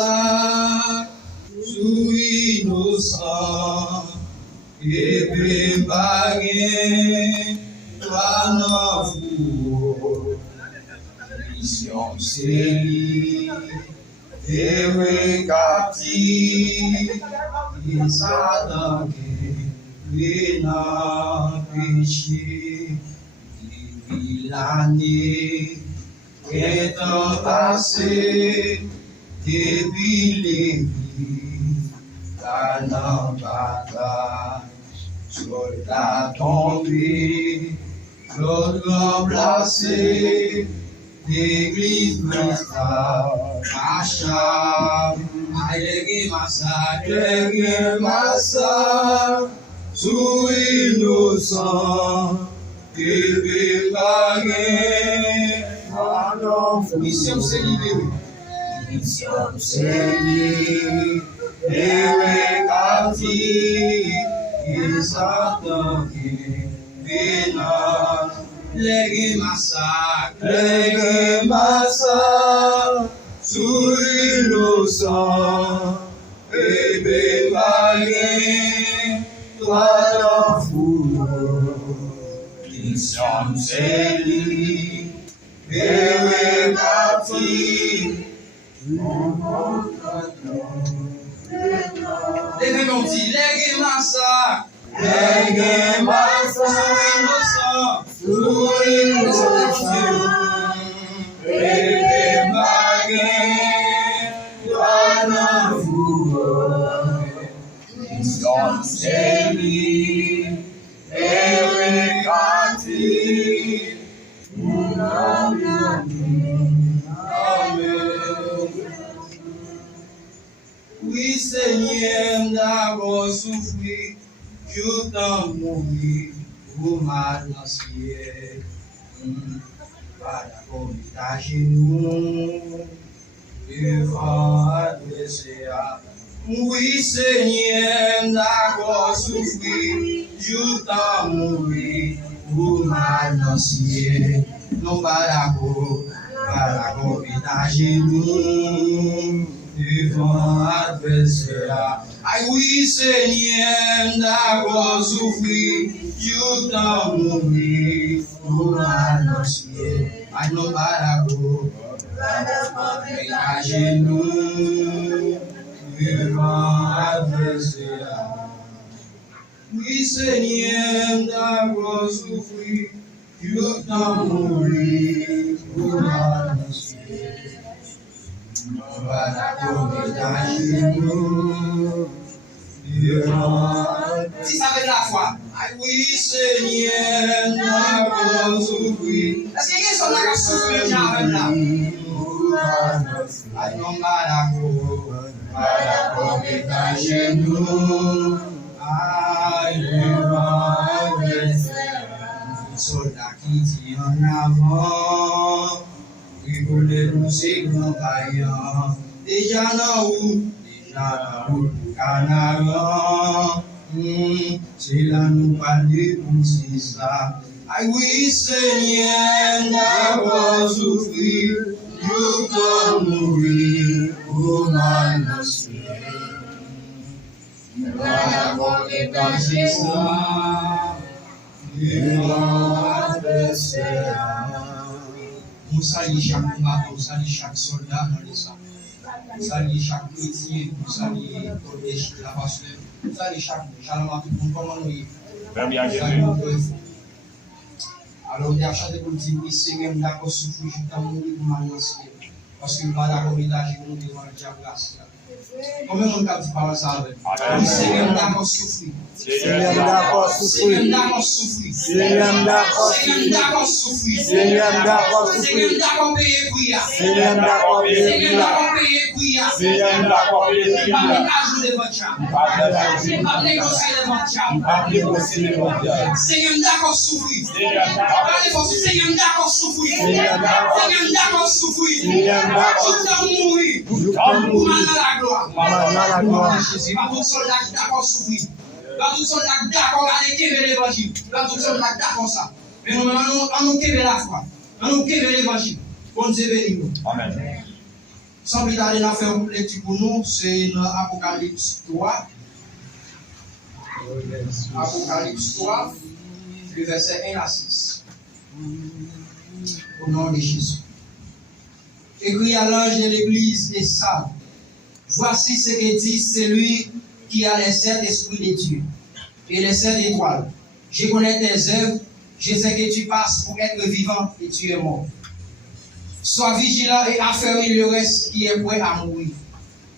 massacre, sous innocent, et préparé, toi non vous, mission c'est et recaptif, et Satan qui n'a péché, depuis l'année, et temps passé, depuis l'église, la bataille, soldat tombé, l'autre remplacé, l'église massacre, massacre, sous innocent, et préparé, mission c'est libéré. Mission c'est libéré, captif, et Satan qui vénère, les massacres, sous innocent, et préparé, toi l'enfour, mission c'est libéré, captif. Les gens disent, les massacres, sous innocent, et préparé, toi l'enfour, mission c'est libéré, captif. Oui, Seigneur, d'abord souffrir, je t'en mourir, pour mal dans le ciel. Pas d'accord, à genoux, devant adversaire. Oui, Seigneur, d'accord, souffrir, je t'en mourir, pour mal dans le ciel. Non, pas d'accord, à genoux. Devant adversaire, aïe oui Seigneur, d'accord souffrir, je t'en mourir, pour annoncer, aïe non pas d'accord, à genoux, devant adversaire. Oui Seigneur, d'accord souffrir, je t'en mourir, pour annoncer. Si ça veut la foi, oui Seigneur, d'accord souffrir. Est-ce qu'il y a des gens qui souffrent déjà avec là? Aïe non pas d'accord, mais ta genou. Aïe devant soldat qui dit en avant. Rigoler nous c'est grand vaillant, déjà dans le Canada, c'est là nous parler pour c'est ça. Aïe oui Seigneur, d'avoir souffrir, je dois mourir pour mal dans ce ciel. D'avoir détaché ça, devant adversaire. Nous saluons chaque combattant, nous saluons chaque soldat dans les armes. Nous saluons chaque chrétien, nous saluons la pasteur, nous saluons chaque shalom à tout le monde. Comment nous y est? Alors, il y a chanté pour dire, oui, Seigneur, d'accord, souffrir, je t'en mourir pour m'annoncer. Parce que nous pas d'accord, il a dit, nous devant le diable. Combien de monde a dit parole ça avec? Oui, Seigneur, d'accord, souffrir. Seigneur, d'accord, souffrir. Seigneur, d'accord, souffrir. Seigneur, d'accord, souffrir. Seigneur, d'accord, souffrir. Seigneur, d'accord, payer prière. Seigneur, d'accord, payer Seigneur, d'accord, payer prière. Seigneur, d'accord, payer Pas de cajou devant Tcham. Pas de négocier devant Tcham. Seigneur, d'accord, souffrir. Seigneur, d'accord, souffrir. Seigneur, d'accord, souffrir. Seigneur, d'accord, Je t'en mourir. Pour m'en la gloire. Jésus, pas tout soldat d'accord souffrir. Pas tout soldat d'accord aller quérir l'évangile. Pas tout soldat d'accord ça. Mais nous allons quérir la foi. Nous allons quérir l'évangile. Bon Dieu béni nous. Amen. Sans plus tarder, nous faisons une lecture pour nous, c'est dans Apocalypse 3. Apocalypse 3, le verset 1 à 6. Au nom de Jésus. Écrit à l'ange de l'église des Sardes. Voici ce que dit celui qui a les 7 esprits de Dieu et les 7 étoiles. Je connais tes œuvres, je sais que tu passes pour être vivant et tu es mort. Sois vigilant et affermis le reste qui est prêt à mourir.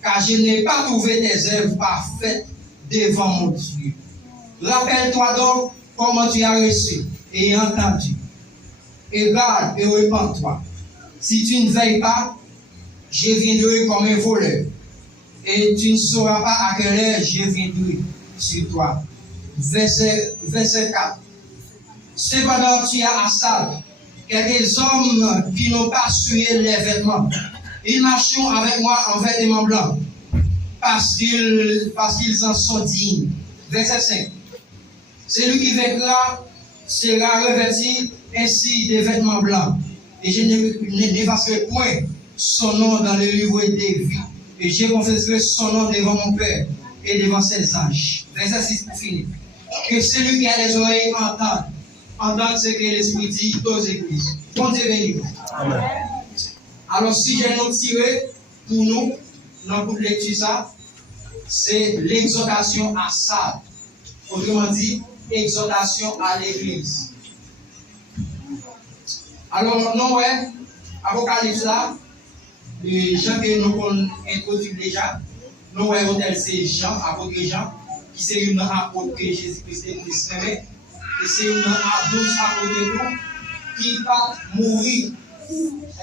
Car je n'ai pas trouvé tes œuvres parfaites devant mon Dieu. Rappelle-toi donc comment tu as reçu et entendu. Et garde et repens-toi. Si tu ne veilles pas, je viendrai comme un voleur. Et tu ne sauras pas à quelle heure je viendrai sur toi. Verset 4. Cependant, tu as à Sardes quelques hommes qui n'ont pas souillé les vêtements. Ils marchent avec moi en vêtements blancs, parce qu'ils en sont dignes. Verset 5. Celui qui vaincra sera revêtu ainsi des vêtements blancs. Et je n'effacerai point son nom dans le livre des vies. Et je confesserai son nom devant mon Père et devant ses anges. Verset 6 pour finir. Que celui qui a des oreilles entende ce que l'Esprit dit aux églises. Bon Dieu béni. Amen. Alors si j'ai noté tiré pour nous, dans toute lecture ça, c'est l'exhortation à Sardes. Autrement dit, exhortation à l'église. Alors, non, ouais, Apocalypse là, les gens que nous avons introduit déjà, nous voyons c'est Jean, apôtre Jean, qui c'est une apôtre que Jésus-Christ est exprimé, et c'est une apôtre qui va mourir,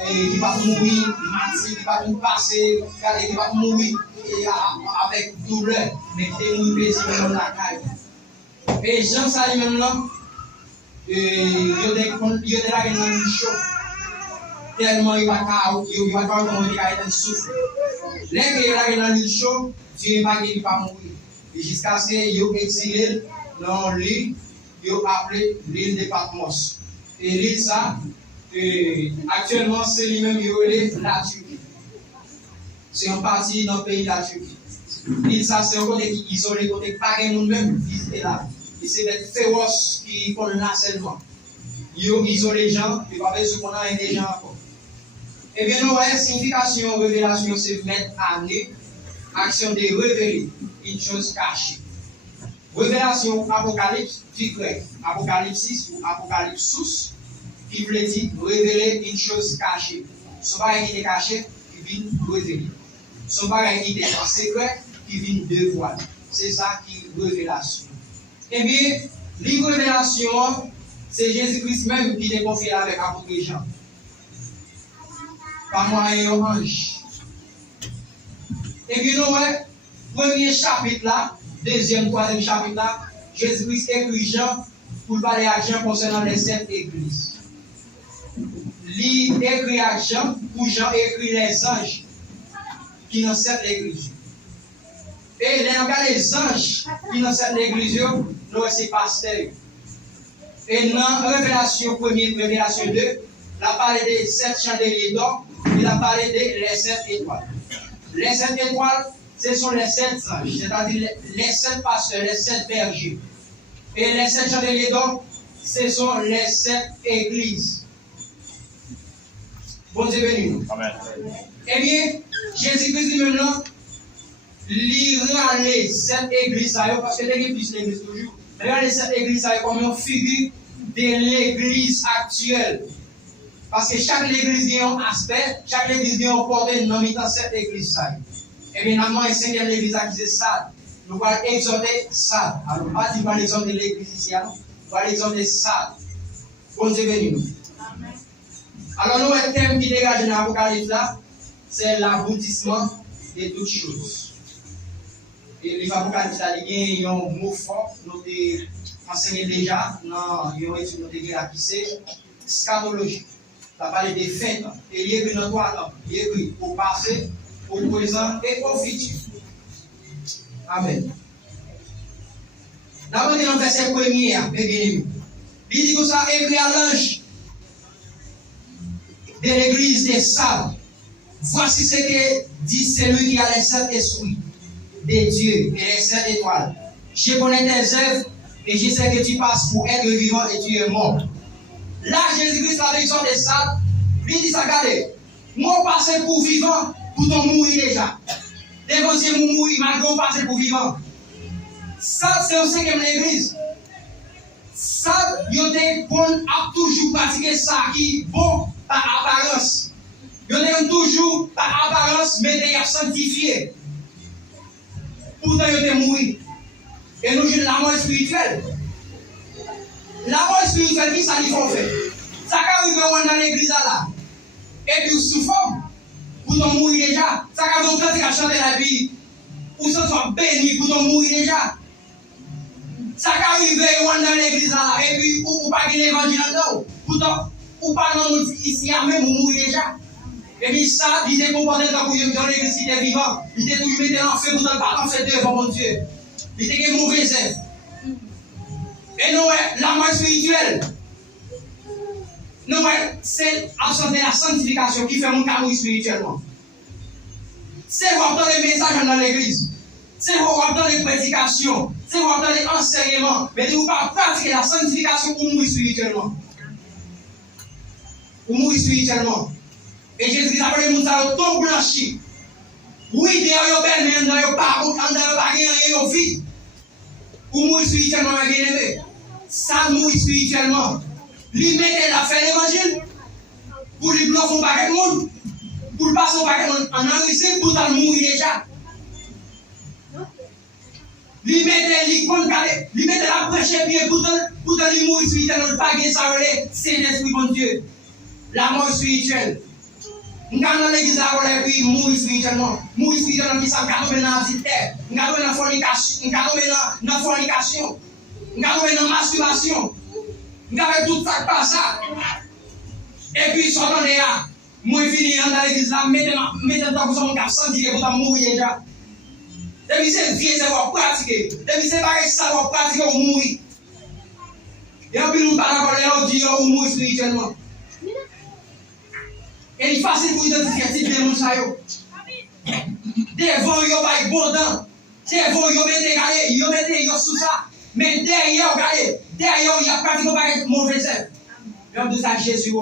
qui va mourir, qui va nous passer, qui va mourir avec douleur, mais qui est mourir paisiblement dans la caille. Et Jean, ça lui-même là, il était là dans une chaud. Tellement il va comment il va être souffle. Dès qu'il est là dans une chaud, Dieu va qu'il va mourir. Et jusqu'à ce qu'il ait exilé dans l'île, il a appelé l'île de Patmos. Et l'île ça, actuellement c'est lui-même la Turquie. C'est un parti dans le pays de la Turquie. L'île ça c'est un côté qui isolé, côté pas que nous-mêmes visiter là. Et c'est des féroces qui font l'harcèlement. Ils isolent les gens, ils ne peuvent pas se connaître des gens encore. Eh bien, nous voyons signification, révélation, c'est mettre à nu, action de révéler une chose cachée. Révélation, apocalypse, du grec, apocalypsis ou apocalypsus, qui veut dire révéler une chose cachée. Son bagage qui est caché, qui vient révéler. Son bagage qui est en secret, qui vient dévoiler. C'est ça qui est révélation. Eh bien, livre révélation, c'est Jésus-Christ même qui est confié avec l'apôtre Jean. Par moyen d'un ange. Et puis nous, premier chapitre là, deuxième, troisième chapitre là, Jésus-Christ écrit Jean pour parler à Jean concernant les 7 églises. Il écrit à Jean, pour Jean écrit les anges qui dans cette église. Et les anges qui dans cette église, nous c'est pasteur. Et dans Révélation 1, Révélation 2, il a parlé des 7 chandeliers d'or, il a parlé des 7 étoiles. Les 7 étoiles, ce sont les 7 anges, c'est-à-dire les 7 pasteurs, les 7 bergers. Et les 7 chandeliers d'or, ce sont les 7 églises. Bon Dieu béni. Amen. Eh bien, Jésus-Christ lui-même, il rend les 7 églises, parce que l'église toujours. Regardez cette église comme une figure de l'église actuelle. Parce que chaque église a un aspect, chaque église a un portée dans cette église. Et bien, normalement, la 5e église qui est Sardes. Nous allons exhorter Sardes. Alors, on va dire l'exemple de l'église ici, on va exhorter Sardes. Bon Dieu béni. Alors, nous, le thème qui dégage dans l'Apocalypse là, c'est l'aboutissement de toutes choses. Et l'Apocalypse là, il y a un mot fort, nous avons enseigné déjà dans une étude qui c'est scatologie. Ça parle des fins, et il y a écrit dans 3 temps. Il y a écrit au passé, au présent et au futur. Amen. D'abord, dans le verset 1er, il dit que ça écrit à l'ange de l'église des Sardes. Voici ce que dit celui qui a les 7 esprits de Dieu et les 7 étoiles. Je connais tes œuvres et je sais que tu passes pour être vivant et tu es mort. Là, Jésus-Christ, la version de ça, lui dit ça, regardez, moi, passé pour vivant, pour ton mourir déjà. Devant Dieu, mon mourir, malgré passer pour vivant. Ça, c'est aussi comme l'église. Ça, il a toujours pratiqué ça qui est bon par apparence. Il a toujours par apparence, mais il a sanctifié. Pourtant, il a mouru. Et nous, j'ai la mort spirituelle. La mort spirituelle, qui ça lui fait? Ça arrive dans l'église là. Et puis, sous forme, pour ton mourir déjà. Ça arrive quand tu as chanté la vie, pour ça soit béni, pour ton mourir déjà. Ça arrive dans l'église là, et puis, ou pas gagner l'évangile là-dedans. Pourtant, ou pas dans ici, même, ou mourir déjà. Et puis, ça, il était comporté dans l'église, il était vivant. Il était toujours mis en feu pour ne pas en faire devant mon Dieu. Il était mauvais œuvre. Et nous, la mort spirituelle, nous, c'est absenter la sanctification qui fait mon camoufle spirituellement. C'est voir dans les messages dans l'église. C'est voir dans les prédications. C'est voir dans les enseignements. Mais nous ne pas pratiquer la sanctification pour mourir spirituellement. Pour mourir spirituellement. Et Jésus a appelé les gens tout blanchi. Oui, d'ailleurs, belle, mais d'ailleurs, pas rien, vide. Pour mourir spirituellement, bien aimé. Ça mourir spirituellement. Lui mettait la fait l'évangile. Pour lui bluffer un paquet de monde. Pour passer un paquet de monde en enregistré, pour t'en mourir déjà. Lui mettait la prêche bien pour t'en lui mourir spirituellement. Pas que ça relève, c'est l'esprit bon Dieu. La mort spirituelle. Nous allons dans l'église et puis mourir spirituellement. Mourir spirituellement, qui s'en garde dans la vie terre. Nous allons dans la fornication. Nous allons dans la masturbation. Nous allons tout ça par ça. Et puis, sortant de là, moi, je finis dans l'église là, mettez dans son cap, sans dire que vous allez mourir déjà. Depuis c'est vieux, c'est pour pratiquer. Depuis c'est pareil, ça va pratiquer ou mourir. Et puis, nous parlons de l'audio ou mourir spirituellement. Et il est facile pour identifier ces deux mondes. Devant, il y a un bon dent. Devant, il y a sous ça. Mais derrière, regardez, derrière, il y a pratiquement pas de mauvais œuvre. L'homme de ça, Jésus.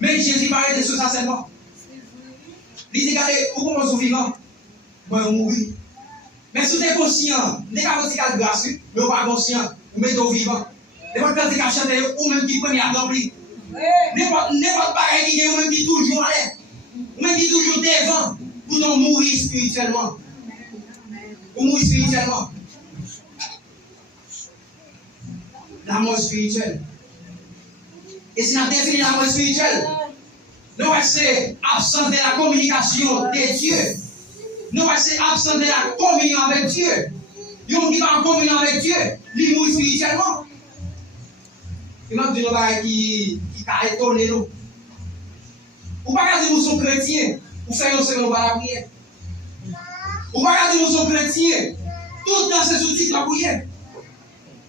Mais Jésus parlait de ça seulement. Il dit, regardez, pourquoi on est vivant? Moi, on mourir. Mais si vous êtes conscient, vous n'êtes pas conscient de grâce, mais vous n'êtes pas conscient, vous mettez au vivant. Et votre père, c'est chanter, ou même qui premier à remplir. N'importe pareil qui est, ou même qui toujours à l'air. Ou même qui toujours devant, pour nous mourir spirituellement. Pour mourir spirituellement. La mort spirituelle. Et si on définit la mort spirituelle, nous c'est absent de la communication de Dieu. Nous c'est absent de la communion avec Dieu. Nous qui va en communion avec Dieu, il mourit spirituellement. Il m'a dit une chose qui a étonné nous. Ou pas dire que nous sommes chrétiens, ou faire un second par la prière. Ou pas dire que nous sommes chrétiens, tout dans ce sous-titres la prière.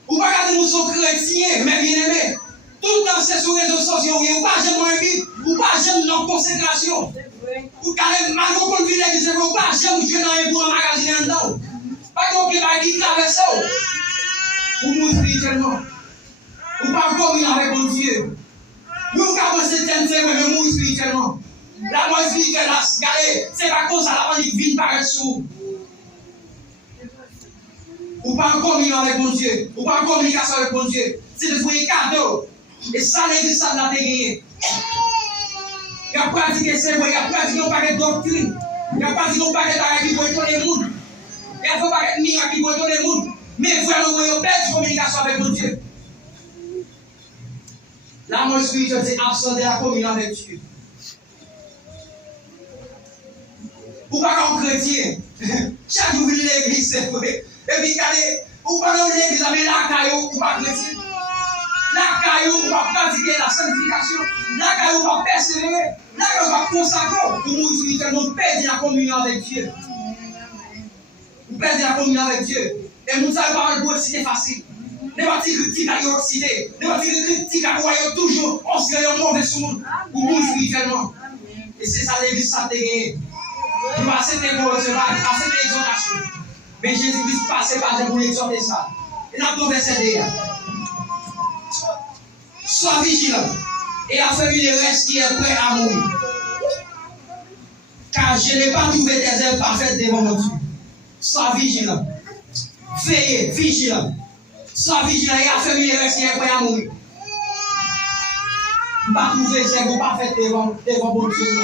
Ou pas dire que nous sommes chrétiens, mais bien aimés, tout dans ces réseaux sociaux, ou pas jamais un Bible, ou pas jamais dans consécration. Ou quand même, malgré qu'on vit l'église, ou pas jamais Dieu dans un bout en magasin dedans. Pas qu'on peut pas dire traverser. Ou mourir spirituellement. Ou pas communier avec mon Dieu. Nous avons cette thème, mais mourir spirituellement. La mort spirituelle, regardez, c'est pas comme ça, la panique vient par sous. Ou pas en communion avec mon Dieu. Ou pas en communication avec mon Dieu. C'est de faire un cadeau. Et ça, l'église, ça l'a gagné. Il a pratiqué ses voies, il a pratiqué un paquet de doctrines. Il a pratiqué un paquet de bagages qui vont étonner le monde. Il a fait un paquet de miracles qui vont étonner le monde. Mais vraiment, il a perdu communication avec mon Dieu. La mort spirituelle, c'est absent de la communion avec Dieu. Ou pas comme chrétien, chaque jour, vous l'église, c'est vrai. Et puis, regardez, ou pas dans l'église, vous avez la caillou, ou pas chrétien. La caillou, on va pratiquer la sanctification. La caillou, on va persévérer. La caillou, on va consacrer. Pour nous, spirituellement, perdre la communion avec Dieu. Vous perdez la communion avec Dieu. Et vous savez pas pour c'est facile. Ne pas dire critique à l'oxydé. Ne pas dire critique à royaume toujours. On se crée un mauvais monde. Pour nous, spirituellement. Et c'est ça l'église ça te gagné. Il va accepter pour recevoir, accepter l'exhortation. Mais Jésus-Christ passait par pour exhorter ça. Et dans le verset 2. Sois vigilant et affermis le reste qui est prêt à mourir. Car je n'ai pas trouvé des œuvres parfaites devant mon Dieu. Sois vigilant. Veillez, vigilant. Sois vigilant et affermis le reste qui est prêt à mourir. Je ne vais pas trouver des œuvres parfaites devant mon Dieu.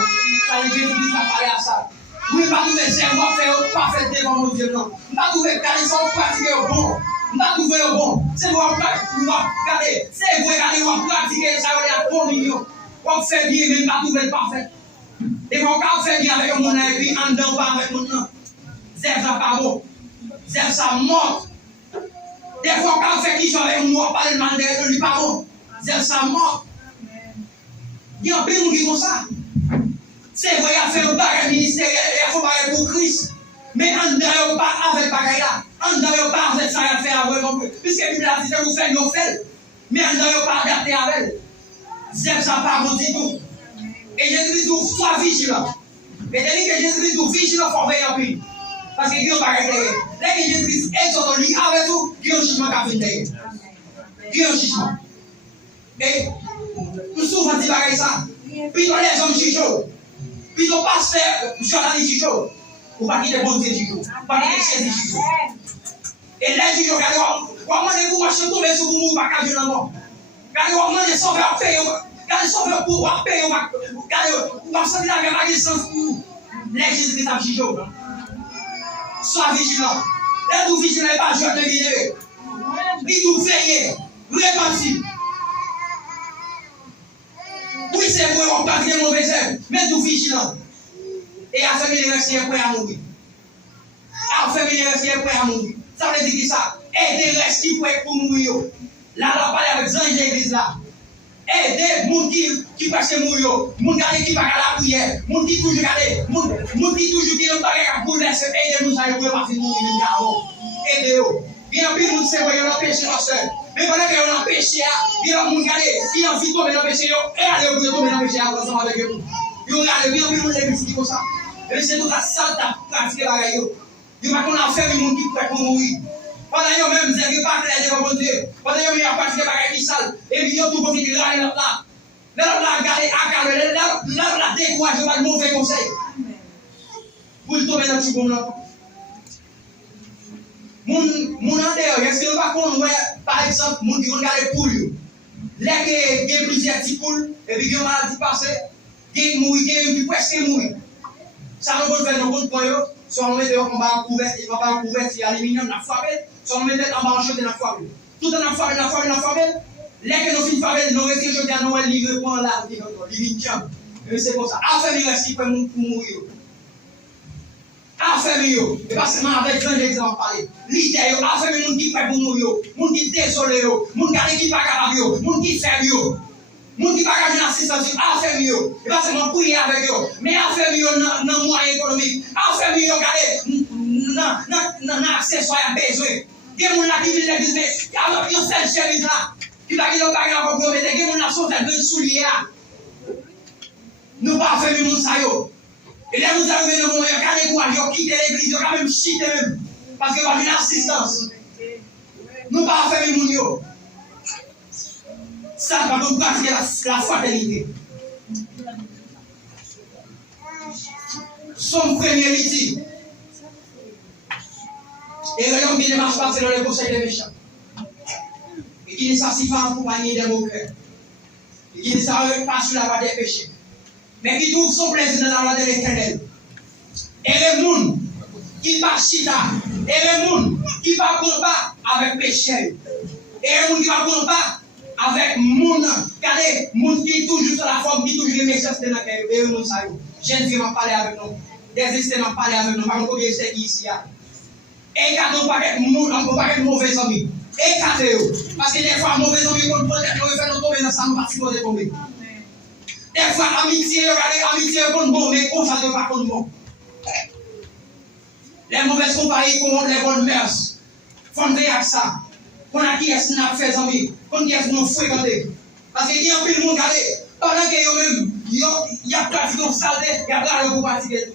Car Jésus-Christ a parlé à ça. Oui, pas trouver des œuvres parfaites devant mon Dieu. Non. Pas trouver des œuvres pratiquées au bon. Pas trouver au bon. C'est vous regarder. C'est vous regarder, vous pratiquer ça, vous avez communion. Vous faites bien, mais pas trouver parfait. Et vous faites bien avec mon et puis en dedans, pas avec mon nom. C'est ça pas bon. C'est ça mort. Des fois, quand vous faites qui sont avec moi, pas le mal de lui, pas bon. C'est ça mort. Il y a un peu de monde qui font ça. C'est vrai, il a fait un bagage ministériel, il a fait un bagage pour Christ. Mais en dedans, pas avec bagage là. En dedans, pas avec ça, il a fait avec non plus. Puisque la Bible a dit que vous faites, nous faites. Mais en dedans, pas adapté avec elle. C'est ça pas bon du tout. Et Jésus dit, sois vigilant. Et dès que Jésus dit, vigilant, il faut veiller en plus. Parce que il y a un bagage derrière. Dès que Jésus dit, exhorte lui avec tout, il y a un jugement qui a fait derrière. Il y a un jugement. Et nous souvent dit bagage ça. Puis dans les hommes chichots. Puis dans pasteur, journaliste chichot. Ou pas qu'il y ait bon Dieu chichot. Pas qu'il y ait chaise chichot. Et les chichots, regardez, on va demander pour marcher tomber sur vous, pas qu'à Dieu dans le monde. Regardez, on va demander sauveur payer. Regardez, sauveur pour payer. Regardez, on va sortir la même sens pour les Jésus-Christ à chichot. Sois vigilant. Les tout vigilants, pas jouer de vidéo. Puis tout veiller, repentir. Oui, c'est vrai, on ne peut pas dire mauvais œuvre, mais tout vigilant. Et affermir les restes qui est prêt à mourir. Affermir les restes qui est prêt à mourir. Ça veut dire ça. Aider les restes qui sont prêts pour mourir. Là, on parle avec les anges de l'église là. Aider les gens qui passent mourir. Les gens qui ne parlent pas à la prière. Les gens qui toujours regardent. Les gens qui toujours disent que pour laisser aider nous, ça ne peut pas finir mourir. Aidez-vous. Bien plus, nous savons que nous péché dans seul. Mais pendant que nous péché, il y a des gens qui ont envie de tomber dans le péché, et aller vous tomber dans le péché ensemble avec vous. Vous regardez, bien plus, nous les dit comme ça. Et c'est tout ça, ça, pratiquer la rayon. Vous ne pouvez pas faire des gens qui peuvent mourir. Pendant que vous-même, vous n'avez pas clair devant mon Dieu. Pendant que vous avez pratiqué la rayon qui sale, et puis vous avez tout continué à aller là. Là, regardez, là, découragez pas de mauvais conseils. Vous tombez dans le petit bon. Mon antérieur, est-ce que nous ne pouvons pas, par exemple, mon qui regarde les poules. Là, il y a plusieurs petits poules, et puis il y a une maladie passée, il y a une qui presque mourir. Ça nous peut faire dans le point, soit on met en bas en couvert, il va pas en couvert, il y a l'aluminium, la foire, soit on met en bas en jeté la foire. Tout en la foire, là que nous finissons avec nos restes, je dis à Noël, il reprend là, il vient. C'est comme ça. Affaire, il reste pour mourir. Affaire, et pas seulement avec un exemple parler. L'idée, affaire, les gens qui prêtent pour mourir, les gens qui désolés, les gens qui ne sont pas capables, les gens qui ferment, les gens qui ne sont pas capables d'assistance, affaire, et pas seulement prier avec eux, mais affaire, dans le moyen économique, affaire, regardez, dans l'accessoire à besoin. Il y a des gens qui viennent l'église, mais alors, il y a cette chemise là, qui va dire, il y a des gens qui sont des souliers là. Nous ne pas faire les gens ça. Et là, vous arrivez dans le moment, il y a des gens qui quittent l'église, il y a quand même chité même. Parce qu'il y a une assistance. Nous ne pas faire les gens. Ça va nous pratiquer la fraternité. Son premier ici. Et regardons qui ne marche pas selon le conseil des méchants. Et qui ne s'assit pas en compagnie des moqueurs. Et qui ne s'arrête pas sur la voie des péchés. Mais qui trouve son plaisir dans la loi de l'Éternel. Et les gens qui ne passent chita, et les gens qui ne parlent pas avec péché, et les gens qui ne parlent pas avec moun, regardez, moun qui toujours sur la forme, qui toujours les messages de la terre, et les gens ça yo. Jeune fille m'a parlé avec nous, des systèmes m'a parlé avec nous, pas encore bien c'est ici. Et quand on parle de moun, on peut pas être mauvais amis. Et quand parce que des fois mauvais amis, on peut faire nous tomber dans ça, nous pas si tomber. Des fois, amitié, regardez, amitié est bon, mais on ne pas bon. Les mauvaises compagnies, les bonnes mœurs, font veiller à ça. Qu'on a qui est-ce qu'on a fait, amis, qu'on qui est-ce qu'on fréquenté. Parce qu'il y a un peu de monde, regardez, Pendant que eux-mêmes, il y a pratiqué une saleté, il y a pas pour pratiquer tout.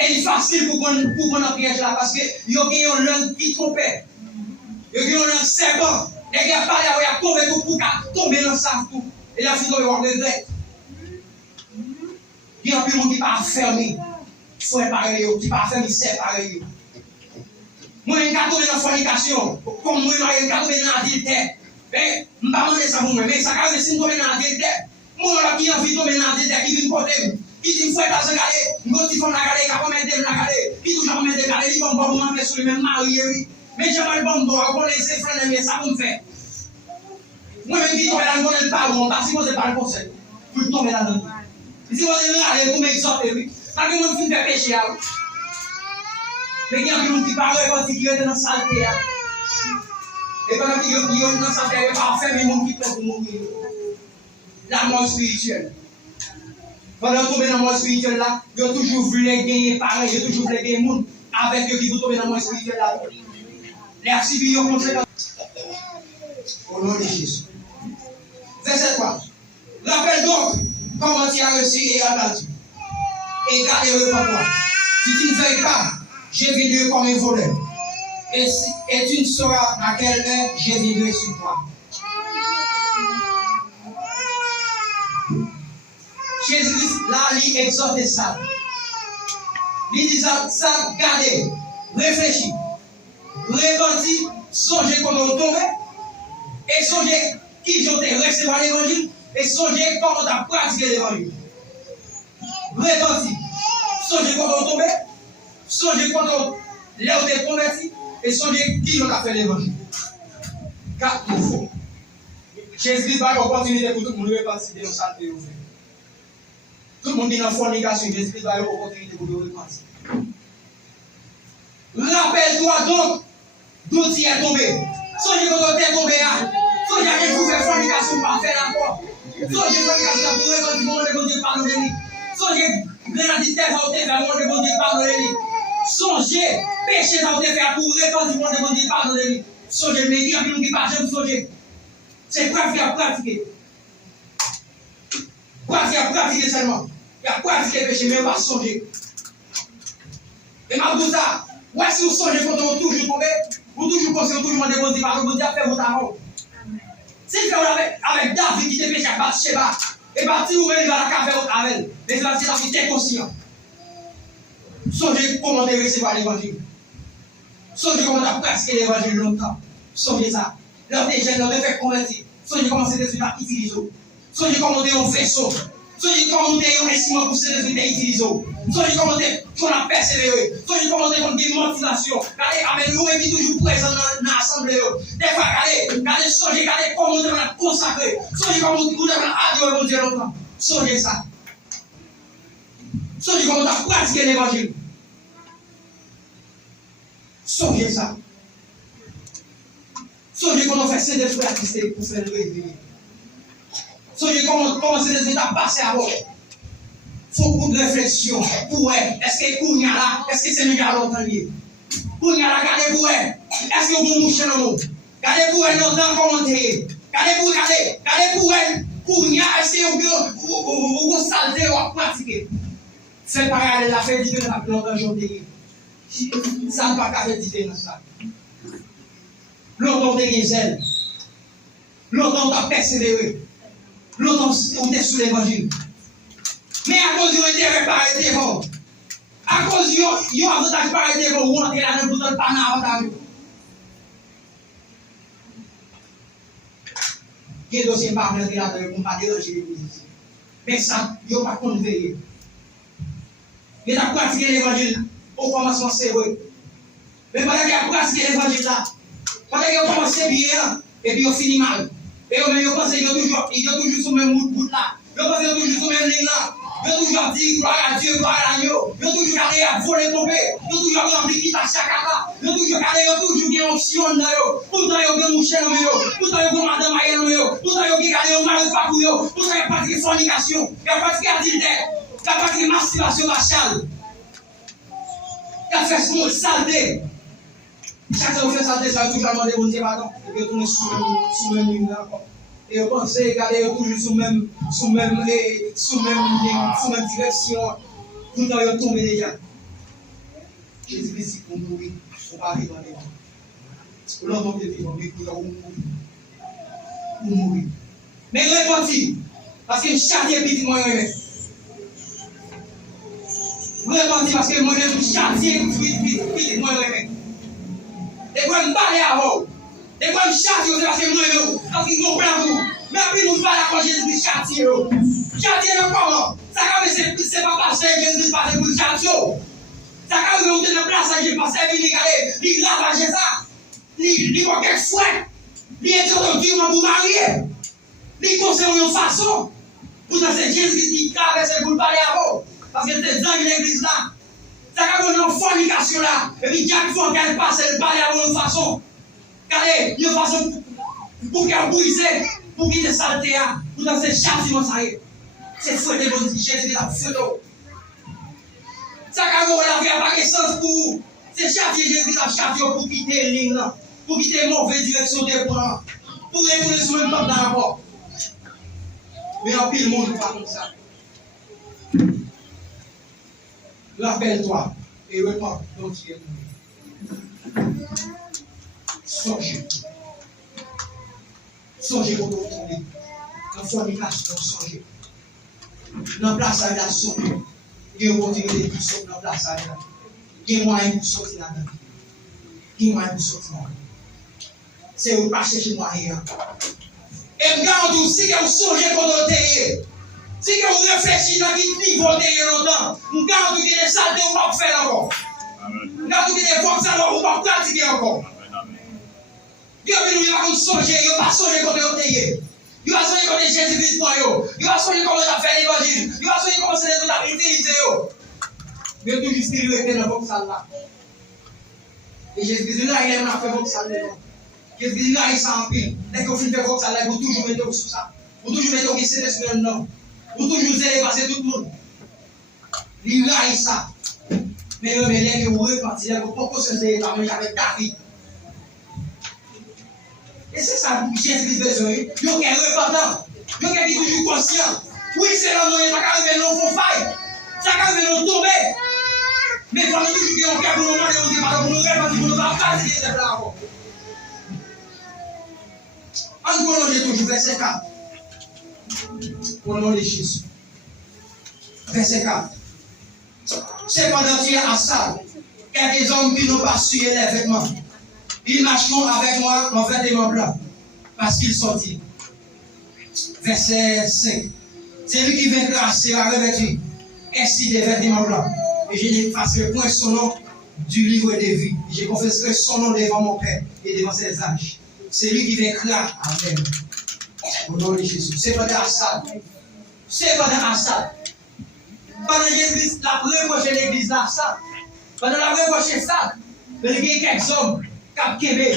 Et il est facile pour qu'on en piège là parce que il y a une langue qui trompe. Il y a une langue serpent. Et il y a pas il y a tombé tout pour tomber dans ça tout. Et là, il y a un regret. Il y a plus de monde qui pas fermé. Il faut pareil, qui pas fermé, c'est pareil. Moi, je suis tombé dans la fornication. Comme moi, je suis tombé dans l'adultère. Je ne vais pas demander ça pour moi, mais ça quand même si je tombe dans l'adultère. Moi, qui a envie de tomber dans l'adultère, qui vient côté moi. Qui dit, il faut être à se garder. Moi, qui font la garder, qui a combien de temps la garder. Qui toujours combien de temps garder, qui va me faire sur lui-même marié. Mais j'ai pas le bon droit, on laisse les frères, mais ça va me faire. Moi-même, qui tombe dans le pardon, parce que moi, c'est pas le conseil. Pour tomber là-dedans. Si vous allez pour m'exhorter, oui. Parce que moi, je fais péché. Mais il y a des gens qui parlent quand ils sont dans la saleté. Et pendant qu'ils sont dans la saleté, ils ne pas faire les gens qui peuvent mourir. La mort spirituelle. Pendant qu'ils tombent dans la mort spirituelle, là, ils ont toujours voulu gagner pareil, ils ont toujours voulu gagner le monde avec eux qui vont tomber dans la mort spirituelle. Là. Les activités ont conséquences. Au nom de Jésus. Verset 3. Rappelle donc comment tu as reçu et entendu. Et gardez-le pour toi. Si tu ne veilles pas, je viendrai comme un voleur. Et tu ne sauras à quelle heure je viendrai sur toi. Jésus, là, il exhorte ça. Il dit ça, gardez, réfléchis, repentis, songez comment vous tombez, et songez qui j'en ai recevoir l'évangile, et songez comment tu as pratiqué l'évangile. Repentis, songez comment vous tombez, songez comment vous êtes converti, et songez qui j'en a fait l'évangile. Car il faut. Jésus va l'opportunité pour tout le monde de repentir de nos saletés. Tout le monde est dans la fornication, Jésus va avoir l'opportunité pour le repentir. Rappelle-toi donc d'où tu es tombé. Songez quand tu es tombé là. Songez à quel vous faites fornication pour faire encore. Songez fornication pour repentir, mon Dieu, pardonnez-lui. Songez grenaditaire, ça vous fait, mon Dieu, pardonnez-lui. Songez péché, ça vous fait pour repentir, mon Dieu, pardonnez-lui. Songez, mais il y a des gens qui ne peuvent pas songer. C'est pratiquer à pratiquer. Pratiquer à pratiquer seulement. Il y a pratiquer le péché, mais on va songer. Et ma vous ça, ouais, si vous songez quand on toujours tombé, vous toujours pensez, vous toujours demandez, vous par contre, vous avez fait votre arôme. Si vous faites avec David qui était péché à Bathsheba, et parti où il va la faire votre avec, mais c'est parce qu'il est inconscient. Songez comment recevoir l'évangile. Songez comment pratiquer l'évangile longtemps. Songez ça. Leur jeunes, leur fait convertir. Songez comment ces résultats utilisent. Songez comment on un vaisseau. Songez comment on un instrument pour ces résultats utilisés. Songez comment on a persévéré. Songez comment on a une motivation. Regardez, avec nous, qui toujours présent dans l'assemblée. Des fois, regardez, songez, regardez comment on a consacré. Songez comment on a adoré mon Dieu longtemps. Songez ça. Songez comment on a pratiqué l'évangile. Songez ça. Songez comment on fait ces deux frères pour faire le réveiller. Songez comment ces deux étapes passées à vous. Il faut beaucoup de réflexion. Pour elle, est-ce que Kounia là, est-ce que c'est le gars longtemps lié? Kounia là, regardez pour elle. Est-ce que vous mouchez dans l'eau? Regardez pour elle longtemps commenter. Regardez pour elle. Kounia, est-ce que vous saltez ou à pratiquer? C'est pareil, elle a fait différence avec longtemps aujourd'hui. Ça ne va pas faire différence ça. Longtemps on est zèle. Longtemps on a persévéré. Longtemps on est sous l'évangile. Mais à cause de l'intérêt par devant, à cause de l'avantage par devant, vous entrez là-dedans, vous n'avez pas d'avantage. Il y a des dossiers par rentrer là-dedans, pour ne pas déranger les positions. Mais ça, il n'y a pas de veiller. Il y a pratiqué l'évangile au commencement, c'est vrai. Mais pendant qu'il y a pratiqué l'évangile là, pendant qu'il a commencé bien, et puis il finit mal. Et il pense qu'il est toujours sur le même bout là. Il pense qu'il est toujours sur le même ligne là. Il a toujours dit gloire à Dieu, gloire à l'agneau. Il a toujours gardé à voler tomber. Il a toujours rempli qui t'a chacun. Il a toujours gardé, il a toujours bien option dans eux. Pourtant, il a bien mouché dans eux. Pourtant, il a bien madame aïe dans eux. Pourtant, il a gardé au mari pas pour eux. Pourtant, il a pratiqué fornication. Il a pratiqué adultère. Il a pratiqué masturbation raciale. Il a fait ce saleté. Chaque fois que vous faites saleté, ça va toujours demander bon Dieu pardon. Et puis, vous tournez sous le mur encore. Et vous pensez, regardez, toujours sous même direction. Vous avez tombé déjà. Jésus-Christ dit pour mourir, on va arriver dans les gens. L'homme de vivre, mais pour mourir. Mais repentir, parce que châtier petit moi repentir parce que moi-même châtier petit moi et quand je parle à vous, et quand je châtie, parce que moi-même, parce qu'il comprend vous. Mais puis nous parlons quand Jésus châtie. Châtie le comment? Ça c'est pas parce que Jésus passe pour le châtie. Ça quand vous êtes dans place, je passe à venir il ravage ça. Il va quelque souhait. Il est introduit pour marier. Il conseille une façon. Pourtant c'est Jésus qui traverse pour parler à vous. Parce que c'est dans l'église là. Ça quand vous une fornication là. Et puis chaque fois qu'elle passe, elle parle à vous de façon. Regardez, il y a une façon pour qu'elle brise, pour qu'il te saleté. Pourtant c'est châtiment ça. C'est fouet de bon Jésus qui a fait l'eau. Ça quand vous n'avez pas de sens pour vous. C'est châtier Jésus qui a châtié pour quitter la ligne là. Pour quitter la mauvaise direction des points. Pour retourner sur le peuple d'abord. Mais en pile, le monde ne pas comme ça. Rappelle-toi et repens dont tu es tombé. Songez. Songez pour vous tomber. Dans la fornication, songez. Dans la place à la songez. Il y a une opportunité qui sort dans la place à la. Il y a moyen pour sortir là-dedans. Il y a moyen pour sortir là-dedans. C'est où pas chercher moyen. Et regarde aussi que vous songez pour notre terre. Si vous réfléchissez dans quel niveau de longtemps, vous gardez les saletés ou pas faire encore. Vous gardez les forces alors ou pas pratiquer encore. Dieu veut nous pas songer, il va pas songer comme vous êtes. Il va songer comme Jésus-Christ pour vous. Il va songer comme vous avez fait l'évangile. Il va songer comme vous avez utilisé. Mais toujours spirituel dans votre salle là. Et Jésus-Christ là, il aime faire votre salle là. Jésus-Christ là, il s'en pile. Dès que vous faites votre salle là, vous toujours mettez sur ça. Vous toujours mettez qui c'est sur le nom. Vous toujours allez passer tout le monde. Il a ça. Mais le mélèque que vous repartez, vous ne pouvez pas se avec David. Et c'est ça que Jésus besoin. Il y a un repentant. Il y a toujours conscient. Oui, c'est là où il y a un enfant faille. Ça a un tomber. Mais il faut toujours qu'il y ait un cas pour nous demander pour nous repentir, pour nous passer ces là. Encore, on est toujours verset 4. Au nom de Jésus. Verset 4. Cependant, tu es à ça. Quelques hommes qui n'ont pas sué les vêtements. Ils marcheront avec moi en vêtements blancs. Parce qu'ils sont dit. Verset 5. C'est lui qui vaincra sera revêtu. Ainsi des vêtements blancs. Et je n'effacerai point son nom du livre de vie. Je confesserai son nom devant mon Père et devant ses anges. C'est lui qui vaincra. Amen. Au nom de Jésus. C'est pendant Assad. C'est pendant Assad. Pendant l'église, la reproche l'église d'Assad. Pendant la reproche ça, il y a quelques hommes qui ont québé.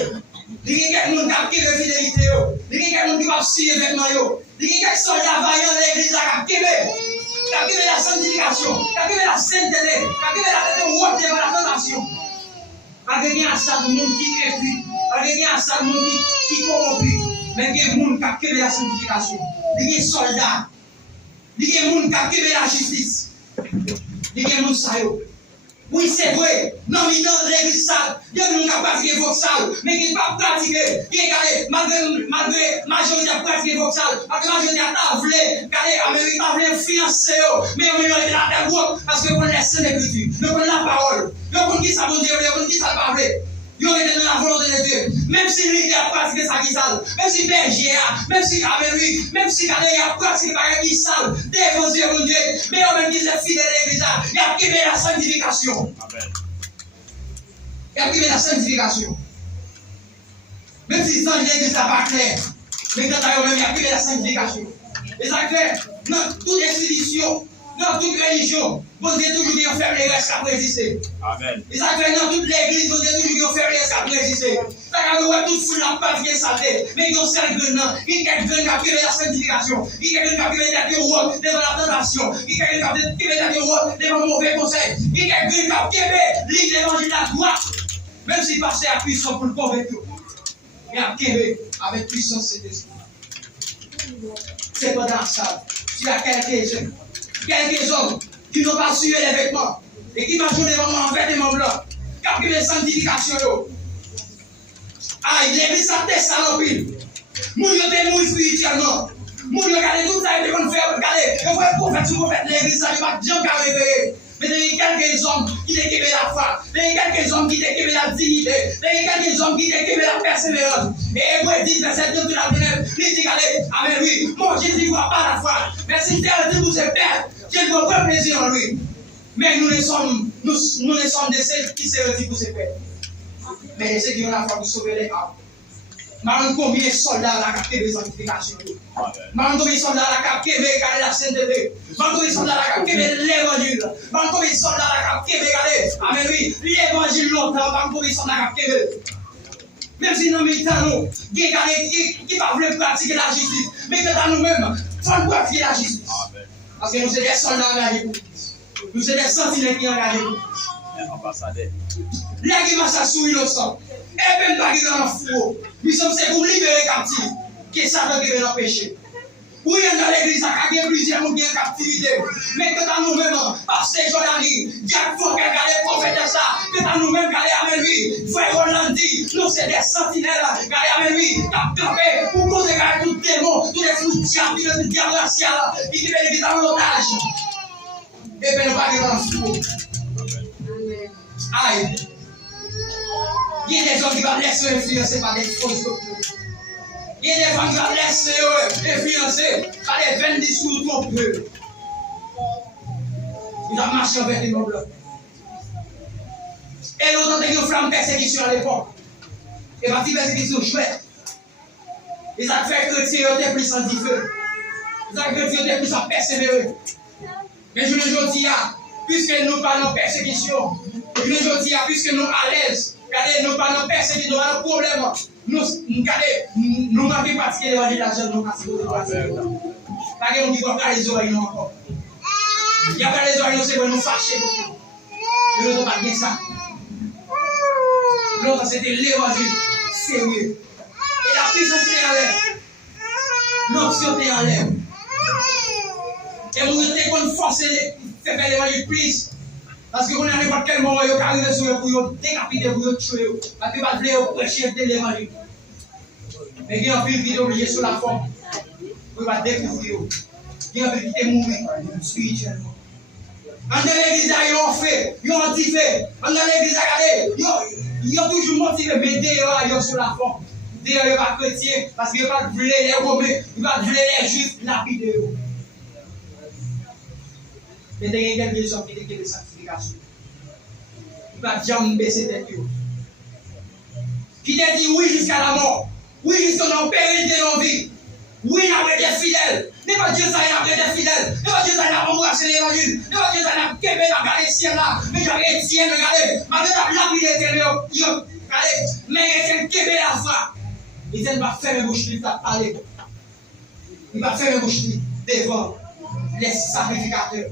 Il y a quelques gens qui ont québé fidélité. Il y a quelques gens qui ont suivi vêtements. Il y a quelques soldats vaillants de l'église qui ont québé. Qui ont québé la sanctification. Qui ont québé la sainteté. Qui ont québé la tête devant la tentation. Avec un Assad, le monde qui est cuit. Avec un Assad, le monde qui est corrompu. Mais il y a des gens qui ont québé la sanctification. Il y a des soldats. Il y a des gens qui ont québé la justice. Il y a des gens qui ont oui, c'est vrai. Non, mais dans l'église sale, il y a des gens qui ont pratiqué votre salle, mais qui n'ont pas pratiqué. Malgré la majorité a pratiqué votre salle, malgré la majorité a tablé, Amérique a voulu financer, mais on a la tête haute parce que vous connaissez l'écriture, vous connaissez la parole, vous connaissez qui ça veut dire, vous connaissez qui ça va parler. Vous êtes dans la volonté de Dieu. Même si l'Église a pratiqué ça qui sale, même si Berger a, même si Amérique, même si Calais a pratiqué ça qui sale, devant Dieu, mon Dieu, mais on même qui est fidèle à l'Église, il a quitté la sanctification. Il a quitté la sanctification. Même si ça, l'Église n'est pas clair, mais quand il a quitté la sanctification. Et ça clair, dans toute institution, dans toute religion, vous devez toujours bien faire les restes à résister. Amen. Et ça fait dans toute l'église, vous devez toujours bien faire les restes à résister. Ça fait que toute foule n'a pas bien salté, mais ils ont servi non. Il y a quelqu'un qui a privé la sanctification. Il y a quelqu'un qui a privé la théorie devant la tentation. Il y a quelqu'un qui a privé la théorie devant le mauvais conseil. Il y a quelqu'un qui a privé l'évangile à droite. Même s'il passait à puissance pour le convaincre. Il a privé avec puissance cet esprit. C'est pendant ça. Il y a quelques hommes qui n'ont pas sué les vêtements et qui marchent devant moi en vêtements blancs. Qui ont pris les sanctifications. Ah, l'église a testé ça en pile. Moun yo te mourir spirituellement. Moun yo regardez tout ça, ils vont faire regarder. Ils vont prophète sur prophète, l'église, ça ne va pas bien réveiller. Mais il y a quelques hommes qui décrivent la foi. Il y a quelques hommes qui décrivent la dignité. Il y a quelques hommes qui décrivent la persévérance. Et Hébreu 10, verset 2 de la Genève, il dit, regardez, amen, oui, mon Jésus ne voit pas la foi. Mais si Dieu dit vous êtes père, Dieu ne voit pas plaisir en lui. Mais nous ne sommes de ceux qui se retirent pour ses pères. Mais ceux qui ont la foi pour sauver les âmes. Maintenant, combien de soldats la capté des sanctifications? Maintenant, combien de soldats la capté de la sainteté? Maintenant, combien de soldats la capté de l'évangile? Maintenant, combien de soldats la capté de amen, oui, l'évangile longtemps? Maintenant, combien de soldats la capté de même si nous mettons qui va vouloir pratiquer la justice, mais que dans nous-mêmes, il faut pratiquer la justice. Parce que nous sommes des soldats engagés pour Christ. Nous sommes des sentinelles qui sont engagés pour Christ. Là qui va s'assurer innocent. Et même pas qui dans le four. Nous sommes ces pour libérer les captifs. Qui savent qui veulent le péché. Oui, dans l'église, il y a plusieurs gens qui sont en captivité. Mais que dans nous-mêmes, parce que Jordanie, il y a faut qu'elle garde les prophètes de ça. Que dans nous-mêmes, regardez avec lui. Frère Roland dit, nous sommes des sentinelles. Regardez avec lui. Qui a campé pour causer tout démon, tous les fous diables, tout diable racial, qui veulent éviter dans l'otage. Et bien, nous pas dans le four. Aïe. Il y a des gens qui vont laisser influencer par des fausses doctrines. Il y a des femmes qui vont laisser influencer par les vains discours trompeux. Ils ont marché avec les mots blancs. Et nous avons une flamme persécution à l'époque. Et partie persécution chouette. Et ça fait que les chrétiens étaient plus en feu. Ça fait que les chrétiens étaient plus en persévérer. Mais je le dis, puisque nous parlons de persécution, je le dis, puisque nous à l'aise, regardez, nous parlons de persécution, nous avons un problème. Nous manquons de pratiquer l'évangile de la jeune, nous pratiquons l'évangile. Parce que nous disons pas les oreilles encore. Il n'y a pas les oreilles, c'est pour nous fâcher. Nous n'avons pas bien ça. L'autre, c'était l'évangile sérieux. Et la puissance était en l'air. L'option était en l'air. Et vous étiez qu'on force faire l'évangile plus. Parce que vous n'avez pas quel moment vous arrivez sur eux pour vous décapiter, pour vous tuer. Parce que vous voulez prêcher de l'évangile. Mais il y a un peu qui est obligé sur la forme. Vous allez découvrir. Il y a un peu qui est mourir spirituellement. Dans l'église, ils ont fait, ils ont motivé. Dans l'église, ils ont toujours motivé, mais d'ailleurs, ils sont sur la forme. D'ailleurs, ils ne sont pas chrétiens, parce qu'ils ne vont pas brûler les romains, ils ne vont pas brûler les juifs, lapider eux. Mais il y a quelques gens qui ont des sanctifications. Il va jamais baisser tête. Qui t'a dit oui jusqu'à la mort, oui jusqu'à la péril de nos vies, oui, il a été fidèle. Ne pas Dieu ça, il a été fidèle. Ne pas Dieu ça, il a embrassé l'évangile. Ne pas Dieu ça, il a québé la garde ciel là. Mais j'avais Étienne, regardez. Malgré la lapide éternelle, regardez. Mais Étienne québé la foi. Étienne va faire un bouche, il va parler. Il va faire un bouche devant les sacrificateurs.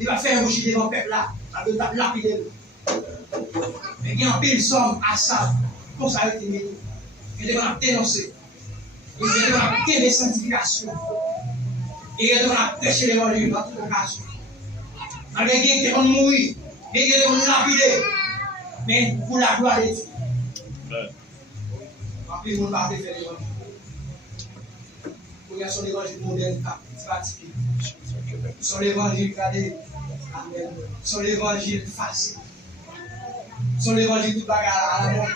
Il va faire un bouche devant le peuple là. Il va lapider. Mais il y a un pile somme à ça. Pour ça, il était mis. Il va dénoncer. Il va québé sanctification. Et il va prêcher l'évangile dans toute occasion. Avec quelqu'un qui va mourir, quelqu'un qui va lapider. Mais pour la gloire de Dieu. Après, on va faire l'évangile. Pour y avoir son évangile moderne, pratiqué. Son évangile cadet. Amen. Son évangile facile. Son évangile tout bagarre à la mort.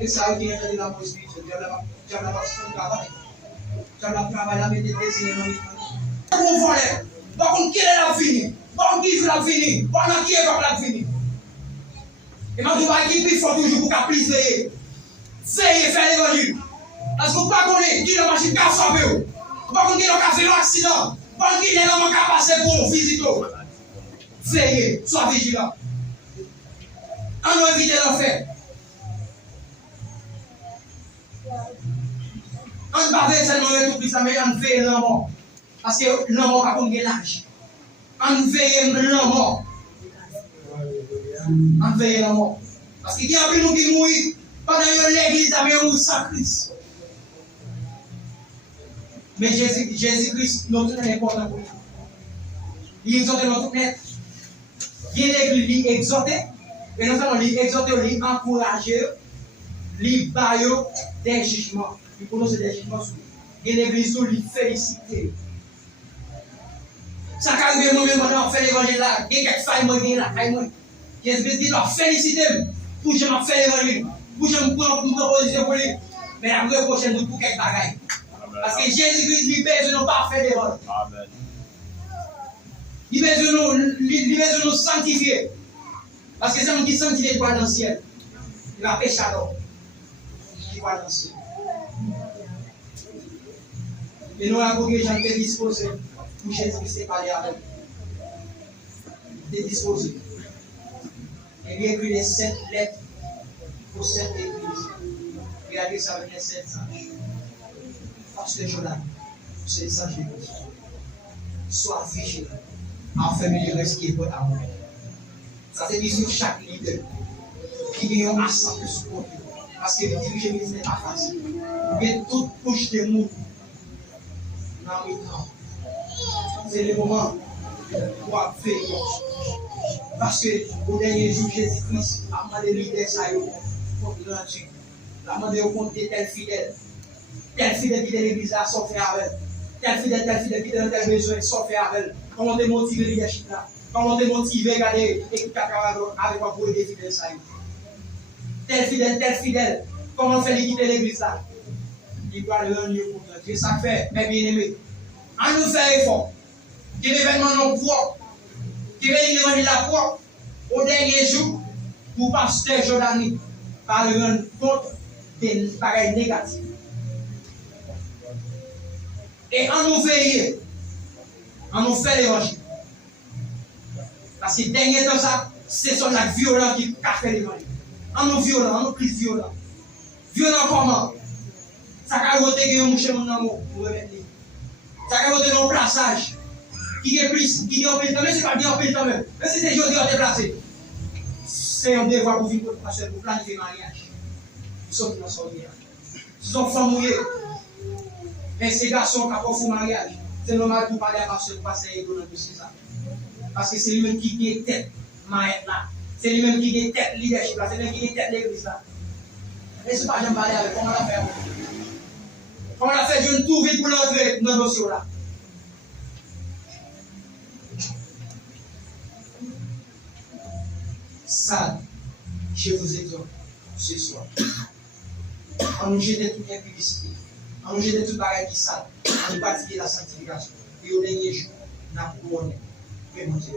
Et ça, qui est dans la possibilité. Dieu n'a pas son travail. Dieu n'a pas travaillé avec des désirs. On voit les. Par contre, qui est la fini? Par contre, qui est la fini? Pendant qui est la fini? Et maintenant, il faut toujours pour qu'à plus veiller. Veiller, faire l'évangile. Parce que vous ne connaissez pas qui est la machine qui a sauvé. Par contre, qui est la fait un accident. Par contre, qui est la machine qui a passé pour un visite. Veillez, sois vigilant. On doit éviter l'enfer. On ne va pas seulement tout plus, mais on veille l'amour. Parce que l'amour a comme l'âge. On veille l'amour. On veille l'amour. Parce qu'il y a un peu de gens qui mourent pendant que l'église avait un sans Christ. Mais Jésus-Christ, notre est important pour nous. Il exhorte notre net. Il est l'église, il exhorte. Et non seulement il exhorte, il encourage, il baille des jugements. Il prononce des jugements sur lui. Et l'église, il félicite. Ça arrive moi-même quand on fait l'évangile là. Il y a quelques failles, moi, il y a là. Jésus dit, félicitez pour que je m'en fais l'évangile. Pour que je me prenne une proposition pour lui. Mais la prochaine nous pour quelques bagailles. Parce que Jésus-Christ libère de nos parfaits d'évangile. Amen. Il veut nous sanctifier. Parce que c'est un qui sanctifie qui va dans le ciel. Il va pécher alors. Qui va dans le ciel. Et nous avons que j'en ai disposé pour Jésus-Christ parler avec nous. Il est disposé. Et il a écrit les 7 lettres aux 7 églises. Il a dit ça avec les 7 sages. Parce que Jonathan, c'est les sages d'église. Sois vigilant. Enfin, il reste qui est bon à moi. Ça c'est dit sur chaque leader qui a un assemblée sur côté. Parce que diriger l'église n'est pas facile. Il y a toute couche de mots dans le temps. C'est le moment pour faire. Parce que au dernier jour, Jésus-Christ a demandé les leaders ça pour grandir. Il a demandé au compter tel fidèle qui est dans l'église là, s'en fait avec. Tel fidèle qui est dans tel besoin, s'en fait avec. Comment te motiver le leadership là? Comment te motiver à regarder l'équipe avec quoi pour aider les fidèles ça? Tel fidèle, comment faire quitter l'église là? Il doit le rendre pour Dieu. Ça fait, mes bien-aimés. On nous fait effort. Que l'événement non propre, que l'événement de la propre, au dernier jour, pour pasteur Jordani, par le rendre compte des pareils négatifs. Et on nous veille, on nous fait l'évangile. Parce que dernier temps, ça, c'est son acte violent qui a fait l'évangile. On nous violent, on nous plus violent. Violent comment? Ça a voté un mouche mon amour pour remettre. Ça a voté un plaçage qui est plus, qui est en pétant, mais c'est pas bien en pétant même. Mais si c'est aujourd'hui on est placé, c'est un devoir pour vivre pour passer pour planifier le mariage. Ils sont dans son mariage. Ils sont femmes mouillées. Mais ces garçons qui ont fait le mariage, c'est normal pour parler à passer pour passer dans le dossier ça. Parce que c'est lui-même qui est tête maître là. C'est lui-même qui est tête leadership là. C'est lui-même qui est tête l'église là. Et c'est pas j'aime parler avec comment on l'a fait. Comment on l'a fait, je ne trouve vite pour l'entrer dans le dossier là. Ça, je vous exhorte ce soir. On nous jette toute impudicité. On nous jette toute barrière qui sale. On nous pratiquer la sanctification. Et au dernier jour, on a couronné. Que mon Dieu.